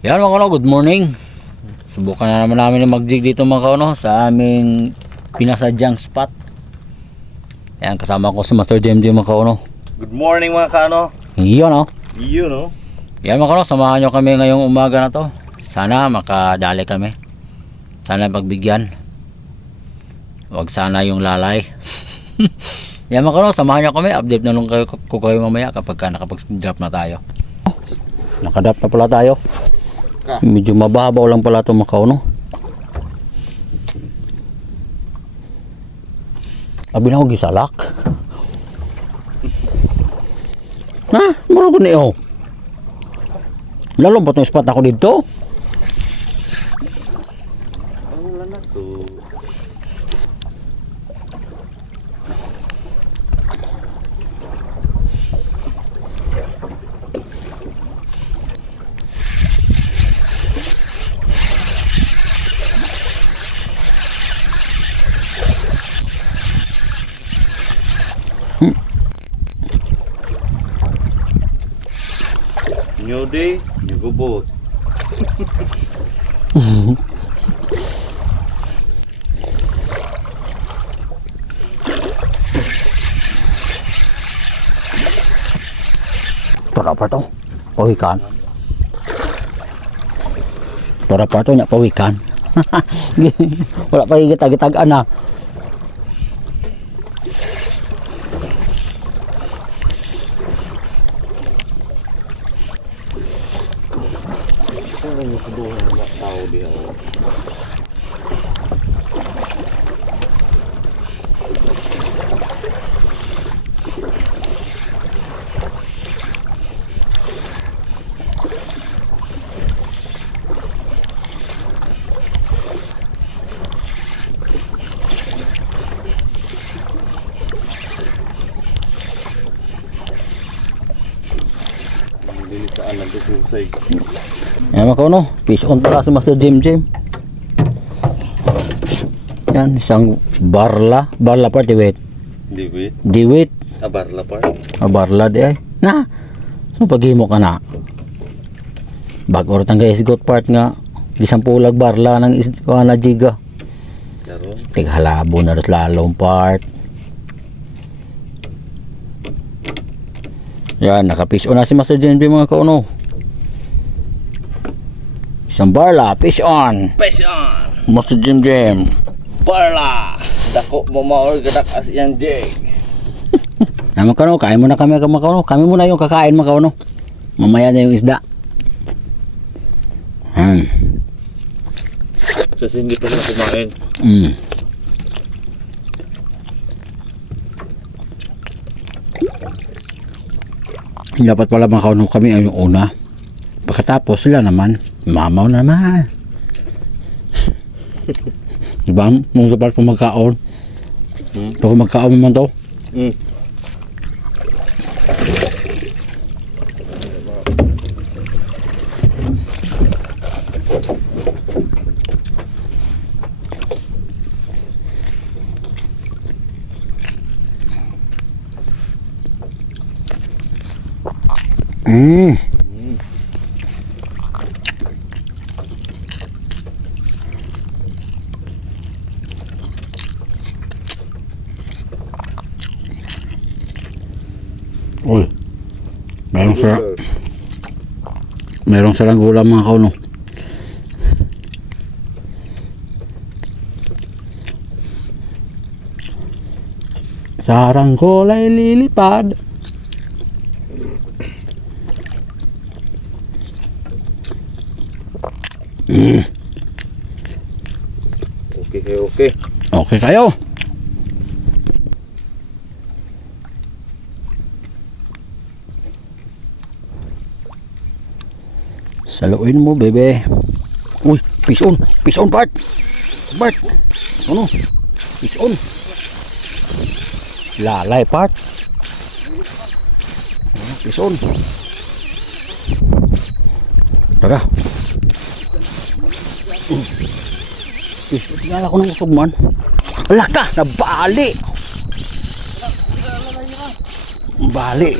Yan mga kauno, good morning. Subukan na naman namin mag-jig dito mga kauno sa aming pinasadyang spot. Yan, kasama ko si Master JMJ mga kauno. Good morning mga kano. Yan o. You know. Yan mga kauno, samahan nyo kami ngayong umaga na to. Sana makadali kami. Sana pagbigyan. Huwag sana yung lalay. Yan mga kauno, samahan nyo kami. Update na lang ko kayo mamaya kapag nakapag-drop na tayo. Nakadrop na pala tayo. Medyo mababaw lang pala ito mga kauno. Abi na ako gisalak. Na, maro ko niyo. Lalo ba itong spot ako dito? Wala na to. New day, new gubot. Tora pa to. Pawikan. Tora pa to, nya pawikan. Wala pa gitag-gitagan na. Saan yung kuduhan na tao diya? Dilitaan lang ito kusay. Yan mga kauno, fish on pala si Master JMJ. Yan, isang barla pa diwit. Diwit. Diwit. Abarla pa. Barla di ay. Na. So paghimo ka na. Bago rin tangga isgot part nga. Isang pulag barla ng na jiga. Karon. Tighalabo na rin lalong part. Yan, naka-fish on na si Master JMJ mga kauno. Isang barla, fish on. Fish on. Master JMJ. Barla. Dako mo maor gadak as yan jig. Ay mga kauno, kain muna kami mga kauno. Kami muna yung kakain mga kauno. Mamaya na yung isda. Kasi hindi pa sila kumain. Dapat pala mga kauno kami ay yung una. Pagkatapos sila naman, mamaw na naman. Diba? Nung dapat po magkaon. Pag magkaon naman to. Uy, merong sarang gula mga kauno. Sarang gulay lilipad. Okay. Okay kayo. Saluin mo, bebe. Uy, fish on Bart. Ano? Fish on. Lalay, Bart. Fish on. Tara. Tingnan ako ng usog man. Wala ka, nabali. Bali.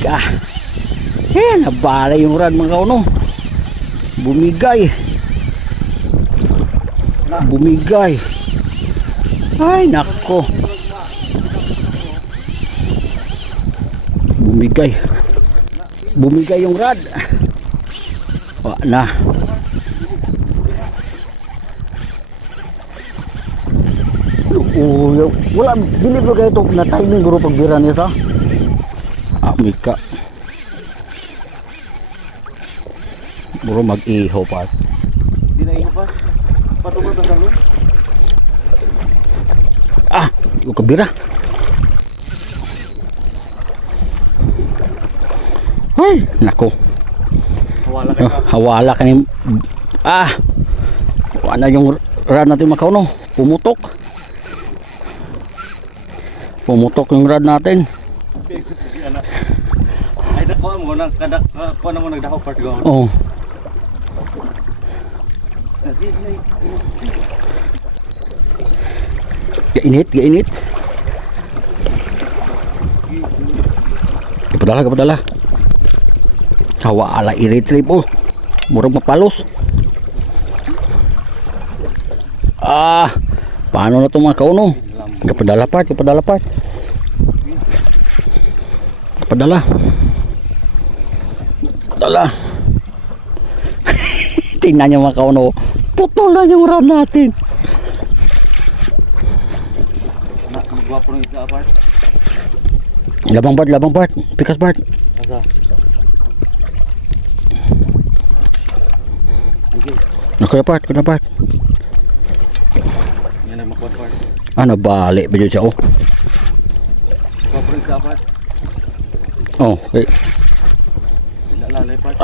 Ka. Nabala yung rad mga kauno. Bumigay. Bumigay. Ay, nako. Bumigay. Bumigay yung rad. Wala na. Wala, dili ba kayo ito na timing guro pagbira niya sa? Mika. Buro mag-iho pa. Di na iho pa. Patungkol sa salon. Yung kabira. Ay, nako. Hawala ka. Hawala ka ni. Wala yung rad natin makauno. Pumutok. Pumutok yung rad natin. Ay dako mo nang kadak ko na mo nagdako part go. Oh. Gainit, gainit. Kapadala, kapadala. Hawa ala iritrip oh. Murag mapalos. Paano na ito mga kauno? Kapadala part, kapadala part. Kapadala. Kapadala. Tingnan nyo mga kauno. Putol na yung rod natin. Magwapo ng isla part. Labang part, labang part. Pikas part. Asa. Nakuya part, kuna part. Yan ang makuha part. Nabalik ba dyan siya oh. Magwapo ng isla part. Oh, okay. Lalay part.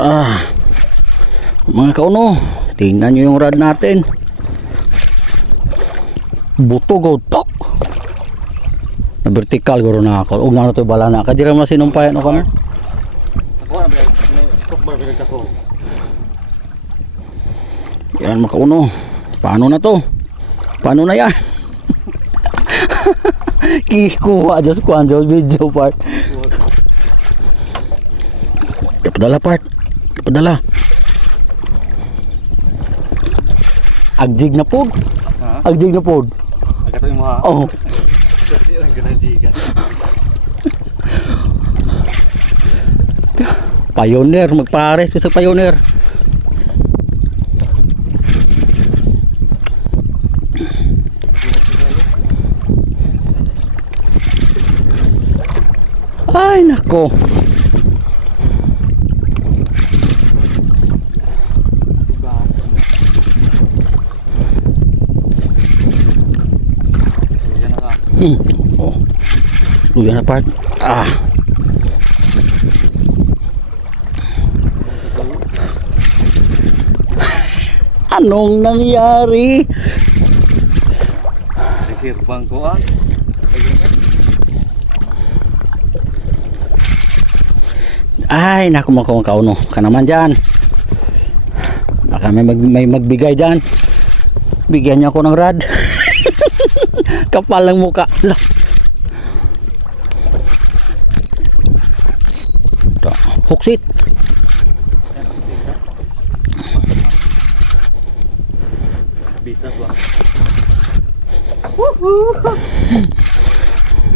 Mga kauno, tingnan nyo yung rod natin. Buto go tok. Na vertical guro na ako. Ug na to bala na. Kadira man sinumpayan o kano. Ako na ba? Tok ba binag ako? Yan mga kauno. Paano na to? Paano na yan? Kikuha just kuanjol video part. Kapadala part. Kapadala. Agjig na pod. Ha? Agjig na pod. Agatoy mo ha. Oh. Kasi ang ganajigan. Pioneer, magpares sa Pioneer. Ay nako. Oh. Luyan na part. Anong nangyari? Sirbang ko ah. Ay, naku mga kauno. Ka naman dyan. Baka may magbigay dyan. Bigyan niyo ako ng rad. Kapal ng muka. Lah. Ito. Huksit. Bitas ba? Woohoo!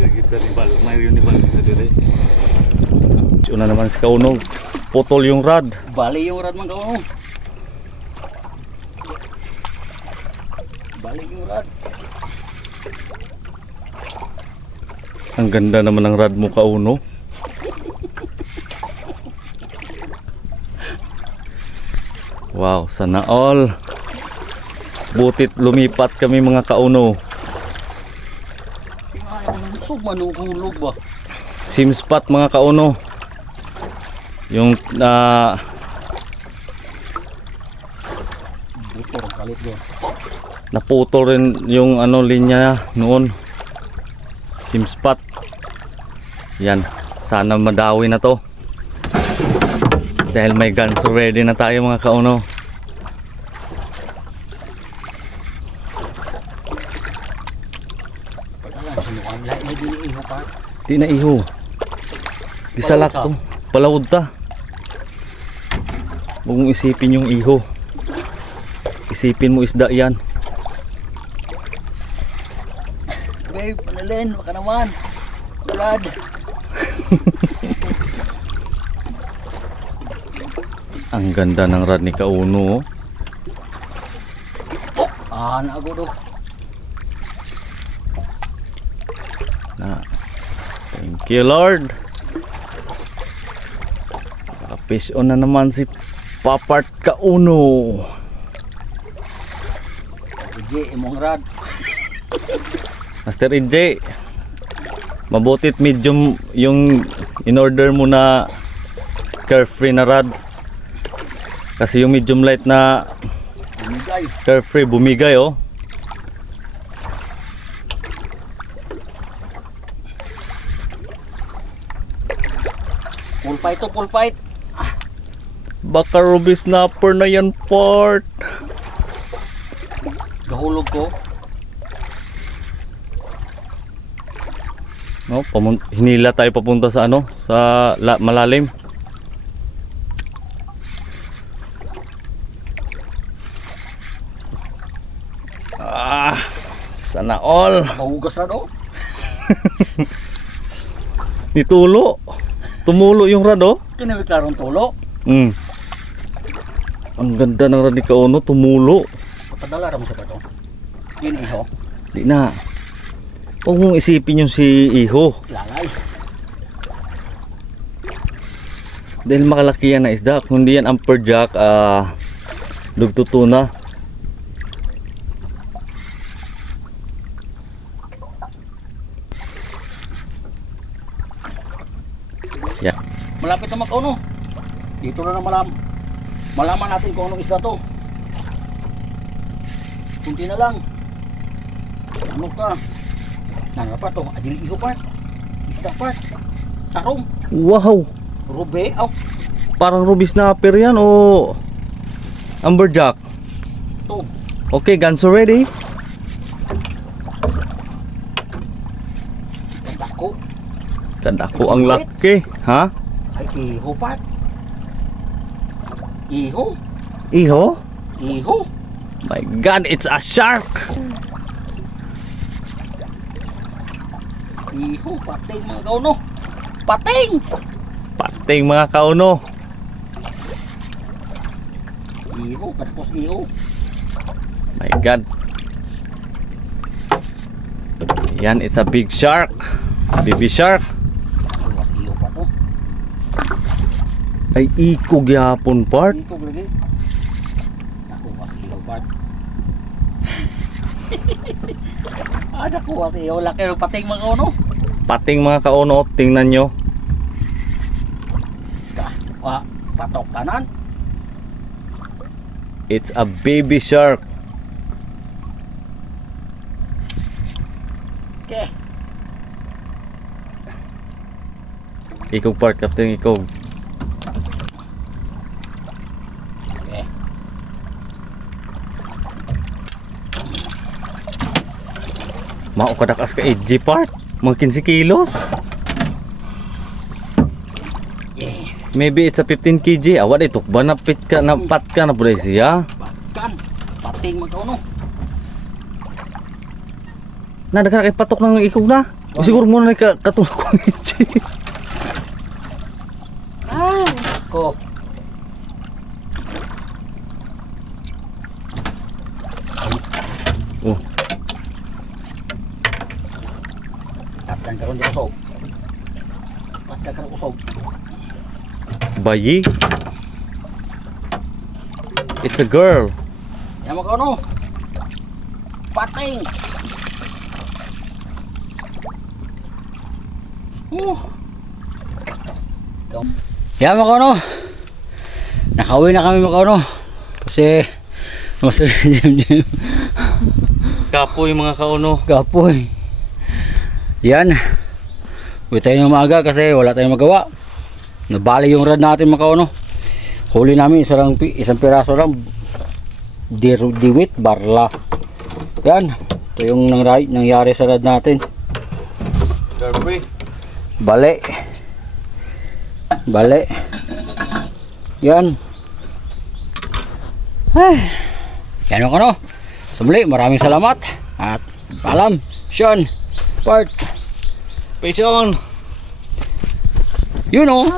Kita ni bal, may yun ni bal dito dito. Una naman si kauno, putol yung rad. Bali yung rad mga kauno. Bali yung rad. Ang ganda naman ng rad mo kauno. Wow, sana all. Butit lumipat kami mga kauno. Manulog ba? Sim spot mga kauno. Yung naputol rin yung ano linya noon. Sim spot. Yan, sana madawi na to. Dahil may guns ready na tayo mga kauno. Di na iho. Gisalak to. Palawod ta. Huwag mong isipin yung iho. Isipin mo isda yan. Babe, panalin, baka naman. Brad. Ang ganda ng rad ni Kauno. Naago do. Na. Thank you, Lord. Fish on na naman si Papart Kauno. EJ, imong rad. Master EJ, mabutit medium yung in-order mo na carefree na rad. Kasi yung medium light na Bumigay. carefree bumigay oh. Full fight to, full fight. Baka ruby snapper na yan, Part. Gahulog ko. No, hinila tayo papunta sa ano, sa malalim. Sana all. Mahugas na do. Nitulo. Tumulo yung rad oh. Kinawit klarong tulo. Ang ganda ng rad ni Kauno, tumulo. Patadala mo sa pato. Yun iho. Di na. Huwag mong isipin yung si Iho. Lalay. Dahil makalaki yan na isda. Kung di yan amperjack, dugtutuna. Yeah. Malapit na Kauno. Dito na malaman natin kung anong isda to. Kunti na lang. Ano ka? Nana pa to, adil iho part. Isda part. Sarong. Wow! Rube. Oh, Parang ruby snapper yan o amberjack. to. Okay, guns ready. Dako. Kadako ang laki. Ha? Ay iho part. Iho. Iho? Iho. My God, it's a shark! Iho. Pating mga Kauno. Pating. Pating mga Kauno. Iho. Kadakos iho. My God. Yan, it's a big shark. Baby shark. Mas iho pa to. Ay, ikog yapon, Part. Ito lagi. Ako mas iho part. Ada ko mas iho. Laki ng pating mga Kauno. Pating mga Kauno, tingnan nyo. Patok kanan. It's a baby shark. Okay. Ikog, Part, Captain Ikog. Okay. Mao kadakas ka 8G, Part. Mga 15 kilos. Yeah. Maybe it's a 15 kg. Awad ito. Banapit ka, napat ka na po siya. Bakan. Pating mga Kauno. Nadagan kay patok ng ikog na. O siguro muna na katulog ko ng 8G. Ko. Oh, Patkan karon di usog. Patkan karon usog. bayi. It's a girl. Yan mga Kauno. Pating. Yan mga Kauno. Nakauwi na kami mga Kauno. Kasi mas jam. Kapoy mga Kauno. Kapoy. Yan. Uwi tayo ng maaga kasi wala tayong magawa. Nabali yung rad natin mga Kauno. Huli namin isang piraso lang. Diwit barla. Yan. Ito yung nangyari sa rad natin. Carefree. Bale. Yan. Ay, yan ako no. Sumuli, maraming salamat. At paalam, Sean, Part. Peace on! You know.